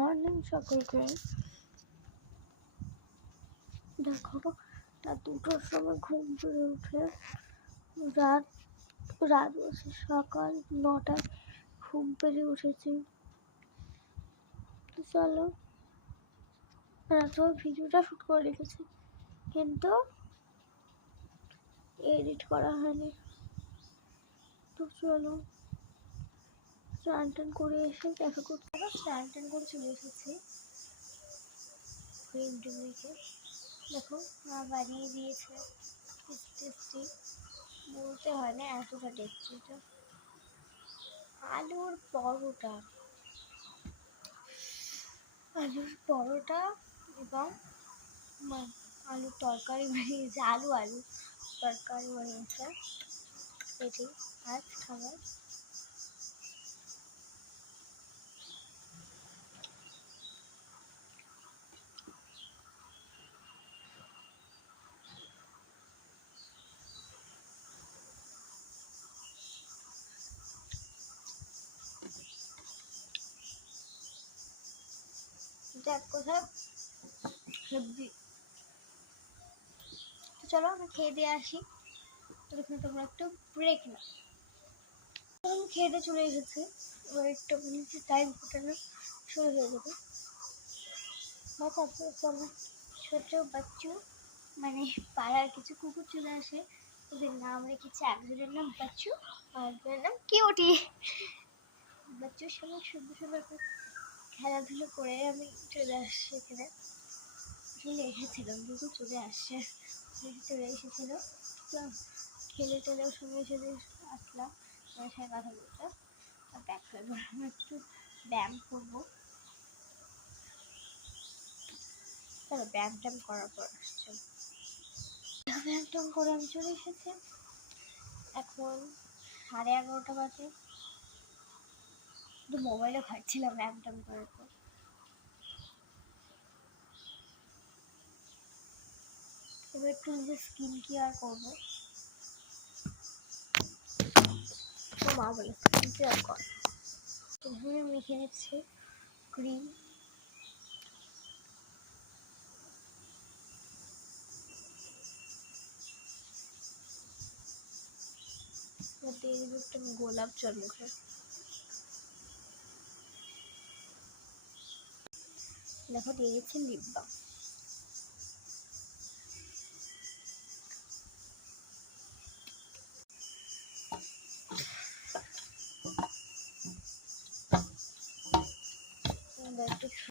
Morning সকলকে। দেখো রাত 2টার সময় ঘুম থেকে উঠে রাত বলছে সকাল 9টায় ঘুম পেরে উঠেছি। তো চলো রাত্রে ভিডিওটা শুট করে রেখেছি, কিন্তু এডিট করা হয়নি। তো চলো স্নান টান করে এসে দেখা করতে হবে। স্নান টান করে চলে এসেছি রেখে। দেখো মা বানিয়ে দিয়েছে টেস্টি, বলতে হয় না এতটা টেস্টি। আলুর পরোটা এবং আলুর তরকারি বানিয়েছে, আলু তরকারি বানিয়েছে। এটি আজ খাবার। এক কোথায় হেব্বি। তো চলো আমি খেয়ে দিয়ে আসি, ততক্ষণ তোমরা একটু ব্রেক নাও। আমি খেয়ে দিয়ে চলে এসেছি, এবার একটু টাইম ফোটানো শুরু হয়ে যাবে। চলো ছোট বাচ্চু মানে পাড়ার কিছু কুকুর চলে আসে, ওদের নাম রেখেছে, একজনের নাম বাচ্চু আর একজনের নাম কিউটি। বাচ্চুর সঙ্গে সুন্দর খেলাধুলো করে আমি চলে আসছি এখানে। চলে এসেছিলাম কিন্তু চলে এসেছিল। তো খেলে টেলে ওর সঙ্গে আসলাম, আমার সাথে কথা বলতে। ব্যাক করবো, আমি একটু ব্যায়াম করবো। চলো ব্যায়াম ট্যাম করার পর আসছে। ব্যায়াম ট্যাম করে আমি চলে এসেছি। এখন 11:30 বাজে। শুধু মোবাইলে ঘাটছিলাম ব্যায়াম ট্যাম করার পর। এবার একটু নিজের স্কিন কেয়ার করবো। মা বলে স্কিন কেয়ার কর। প্রথমে মেখে নিচ্ছি ক্রিম। দিয়ে দেবো একটু গোলাপ জল মুখে। দেখো দিয়ে দিচ্ছি লিপ বাম। একটু